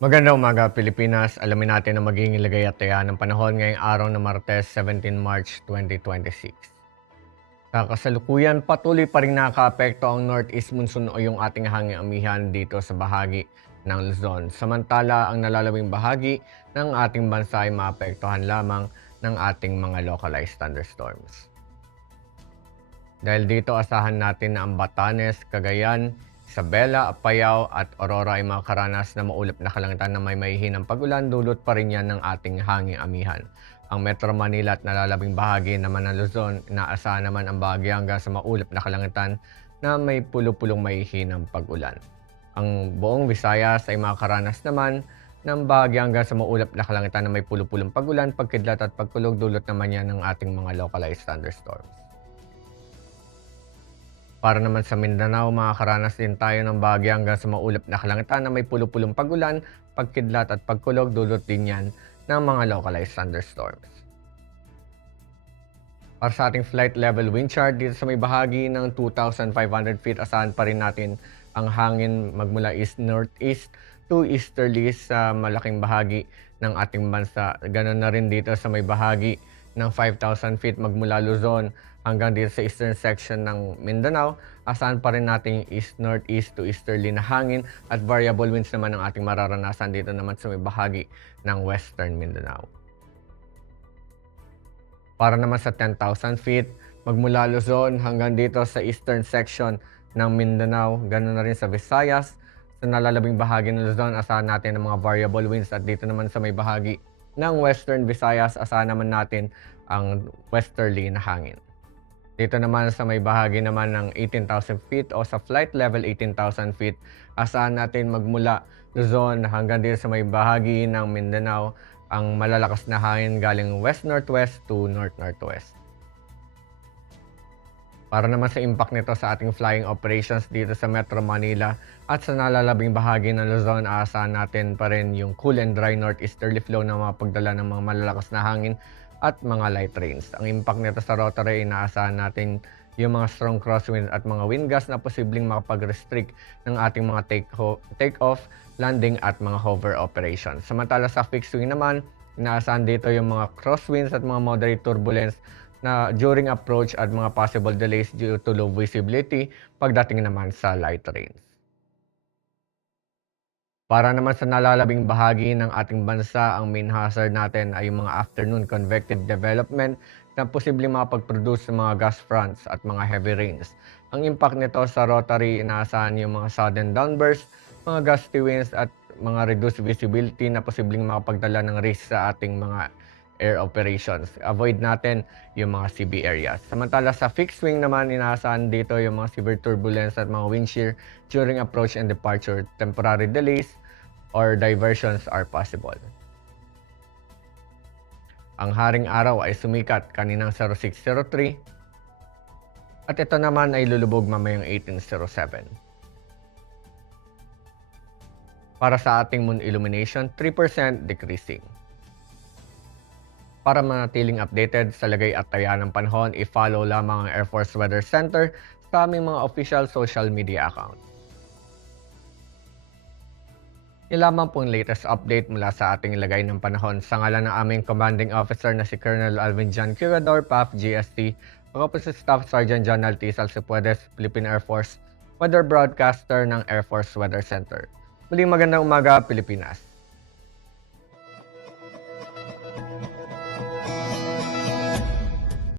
Magandang umaga, Pilipinas. Alamin natin ang magiging lagay at taya ng panahon ngayong araw ng Martes, 17 March 2026. Sa kasalukuyan, patuloy pa rin nakakaapekto ang northeast monsoon o yung ating hanging amihan dito sa bahagi ng Luzon. Samantala, ang nalalawing bahagi ng ating bansa ay maapektuhan lamang ng ating mga localized thunderstorms. Dahil dito, asahan natin na ang Batanes, Cagayan, Isabela, Apayao at Aurora ay makakaranas na maulap na kalangitan na may mahihinang pag-ulan, dulot pa rin yan ng ating hanging amihan. Ang Metro Manila at nalalabing bahagi naman ng Luzon, inaasahan naman ang bahagi hanggang sa maulap na kalangitan na may pulo-pulong mahihinang pag-ulan. Ang buong Visayas ay makakaranas naman ng bahagi hanggang sa maulap na kalangitan na may pulo-pulong pag-ulan, pagkidlat at pagkulog, dulot naman yan ng ating mga localized thunderstorms. Para naman sa Mindanao, makakaranas din tayo ng bahagi hanggang sa maulap na kalangitan na may pulo-pulong pag-ulan, pagkidlat at pagkulog, dulot din yan ng mga localized thunderstorms. Para sa ating flight level wind chart, dito sa may bahagi ng 2,500 feet, asahan pa rin natin ang hangin magmula east-northeast to easterly sa malaking bahagi ng ating bansa. Ganon na rin dito sa may bahagi ng 5,000 feet magmula Luzon hanggang dito sa eastern section ng Mindanao. Asahan pa rin natin east-northeast to easterly na hangin at variable winds naman ang ating mararanasan dito naman sa may bahagi ng western Mindanao. Para naman sa 10,000 feet, magmula Luzon hanggang dito sa eastern section ng Mindanao, ganoon na rin sa Visayas. Sa nalalabing bahagi ng Luzon, asahan natin ang mga variable winds at dito naman sa may bahagi ng western Visayas, asahan naman natin ang westerly na hangin. Dito naman sa may bahagi naman ng 18,000 feet o sa flight level 18,000 feet, asahan natin magmula Luzon hanggang dito sa may bahagi ng Mindanao ang malalakas na hangin galing west-northwest to north-northwest. Para naman sa impact nito sa ating flying operations dito sa Metro Manila at sa nalalabing bahagi ng Luzon, aasahan natin pa rin yung cool and dry northeasterly flow na mga pagdala ng mga malalakas na hangin at mga light rains. Ang impact nito sa rotary, inaasahan natin yung mga strong crosswind at mga wind gusts na posibleng makapag-restrict ng ating mga take-off, landing at mga hover operations. Samantala sa fixed wing naman, inaasahan dito yung mga crosswinds at mga moderate turbulence na during approach at mga possible delays due to low visibility pagdating naman sa light rains. Para naman sa nalalabing bahagi ng ating bansa, ang main hazard natin ay yung mga afternoon convective development na posibleng makapag-produce ng mga gust fronts at mga heavy rains. Ang impact nito sa rotary, inaasahan yung mga sudden downbursts, mga gusty winds at mga reduced visibility na posibleng makapagdala ng risk sa ating mga air operations. Avoid natin yung mga CB areas. Samantala sa fixed wing naman, inaasahan dito yung mga severe turbulence at mga wind shear during approach and departure. Temporary delays or diversions are possible. Ang haring araw ay sumikat kaninang 0603 at ito naman ay lulubog mamayang 1807. Para sa ating moon illumination, 3% decreasing. Para manatiling updated sa lagay at taya ng panahon, i-follow lamang ang Air Force Weather Center sa aming mga official social media accounts. Yan lamang po ang latest update mula sa ating lagay ng panahon. Sa ngalan ng aming commanding officer na si Colonel Alvin John Curador, PAF GST, ako po si Staff Sergeant John Altizal Cipuedes, Philippine Air Force, weather broadcaster ng Air Force Weather Center. Muling magandang umaga, Pilipinas.